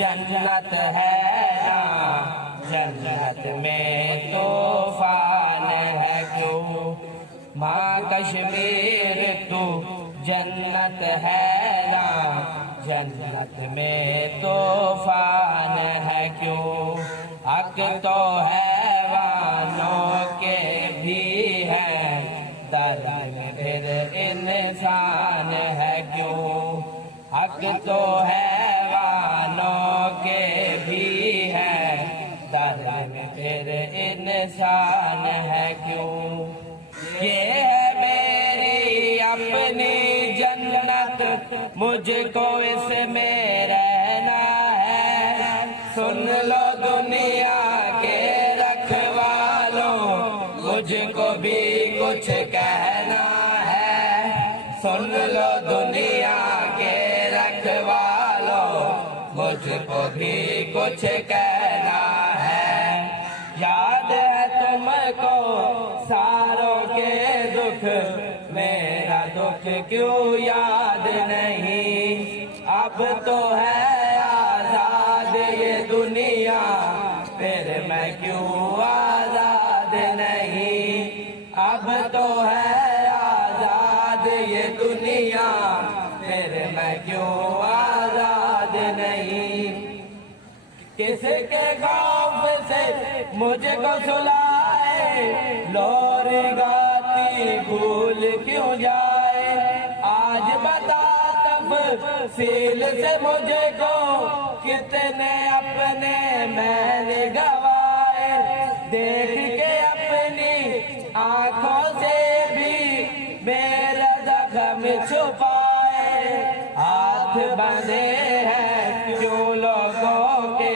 جنت ہے نا جنت میں طوفان ہے کیوں ماں کشمیر تو جنت ہے نا جنت میں طوفان ہے کیوں حق تو حیوانوں کے بھی ہے در میں پھر انسان ہے کیوں حق تو حیوانوں کے بھی ہے در میں پھر انسان ہے کیوں یہ ہے میری اپنی جنت مجھ کو اس میں رہنا ہے سن لو دنیا کے رکھوالوں مجھ کو بھی کچھ کہنا ہے سن لو دنیا کے رکھوالوں مجھ کو بھی کچھ کہنا ہے یاد ہے تم کو ساروں کے دکھ میرا دکھ کیوں یاد نہیں اب تو ہے آزاد یہ دنیا پھر میں کیوں آزاد نہیں اب تو ہے آزاد یہ دنیا پھر میں کیوں آزاد نہیں کس کے خوف سے مجھ کو سلائے لور گاتی بھول کیوں جائے آج بتا تفصیل سے مجھ کو کتنے اپنے میں نے گوائے دیکھ کے اپنی آنکھوں سے بھی میرا زخم چھپائے ہاتھ بندھے ہیں کیوں لوگوں کے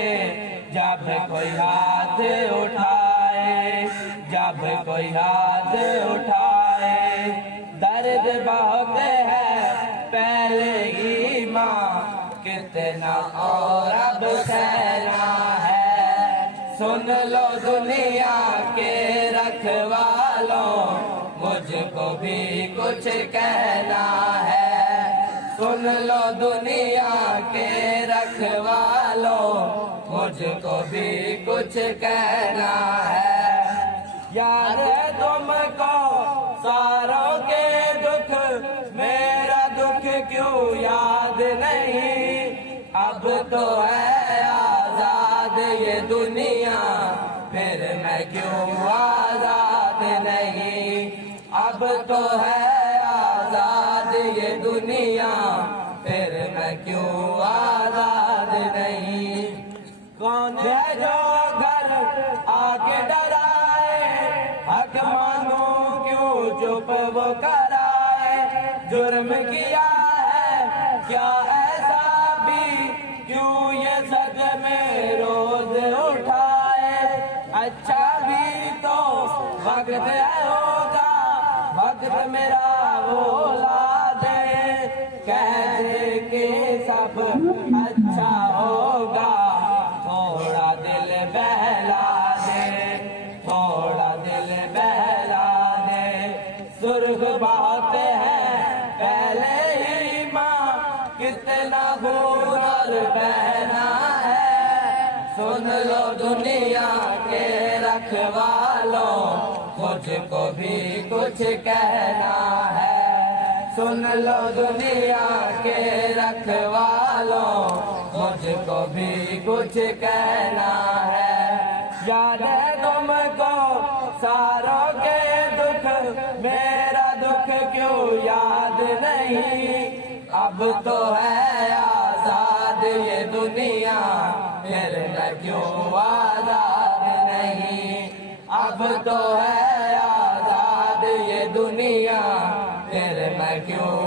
جب کوئی ہاتھ اٹھائے جب کوئی ہاتھ اٹھائے درد بہت ہے پہلے ہی ماں کتنا اور اب سہنا ہے سن لو دنیا کے رکھوالوں مجھ کو بھی کچھ کہنا ہے سن لو دنیا کے رکھوالوں مجھ کو بھی کچھ کہنا ہے یاد ہے تم کو ساروں کے دکھ میرا دکھ کیوں یاد نہیں اب تو ہے آزاد یہ دنیا پھر میں کیوں آزاد نہیں اب تو ہے آزاد یہ دنیا پھر میں کیوں آزاد نہیں کون ہے جو گھر آ کے ڈرائے حق مانو کیوں چپ وہ کرائے جرم کیا ہے کیا ایسا بھی کیوں یہ صدمے روز اٹھائے اچھا بھی تو وقت ہے ہوگا وقت میرا وہ لا دے کہہ دے کہ سب اچھا ہوگا تھوڑا دل بہلا دے تھوڑا دل بہلا دے سرخ بہت ہے پہلے ہی ماں کتنا خون اور بہنا ہے سن لو دنیا کے رکھوالوں مجھ کو بھی کچھ کہنا ہے سن لو دنیا کے رکھوالوں مجھ کو بھی کچھ کہنا ہے یاد ہے تم کو ساروں کے دکھ میرا دکھ کیوں یاد نہیں اب تو ہے آزاد یہ دنیا پھر میں کیوں آزاد نہیں اب تو ہے آزاد یہ دنیا پھر میں کیوں